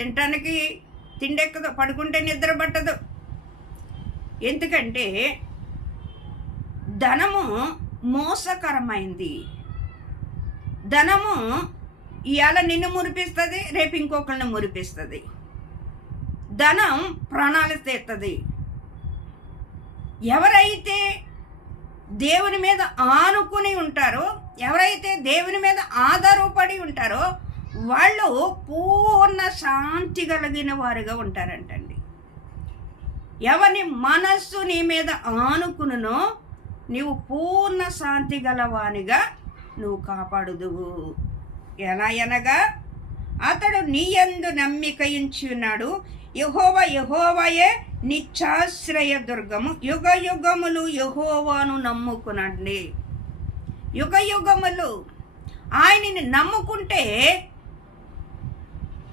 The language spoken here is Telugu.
తినటానికి తిండెక్కదు, పడుకుంటే నిద్ర పట్టదు. ఎందుకంటే ధనము మోసకరమైంది. ధనము ఇవాళ నిన్ను మురిపిస్తుంది, రేపు ఇంకొకరిని మురిపిస్తుంది. ధనం ప్రాణాలు తీస్తుంది. ఎవరైతే దేవుని మీద ఆనుకుని ఉంటారో, ఎవరైతే దేవుని మీద ఆధారపడి ఉంటారో వాళ్ళు పూర్ణ శాంతి కలిగిన వారుగా ఉంటారంటండి. ఎవరి మనస్సు నీ మీద ఆనుకునునో నీవు పూర్ణ శాంతి గలవానిగా నువ్వు కాపాడుదువు. ఎలా అనగా అతడు నీ యందు నమ్మిక ఉంచి ఉన్నాడు. యెహోవాయే నిత్యాశ్రయ దుర్గము. యుగ యుగములు యెహోవాను నమ్ముకునండి. యుగ యుగములు ఆయనని నమ్ముకుంటే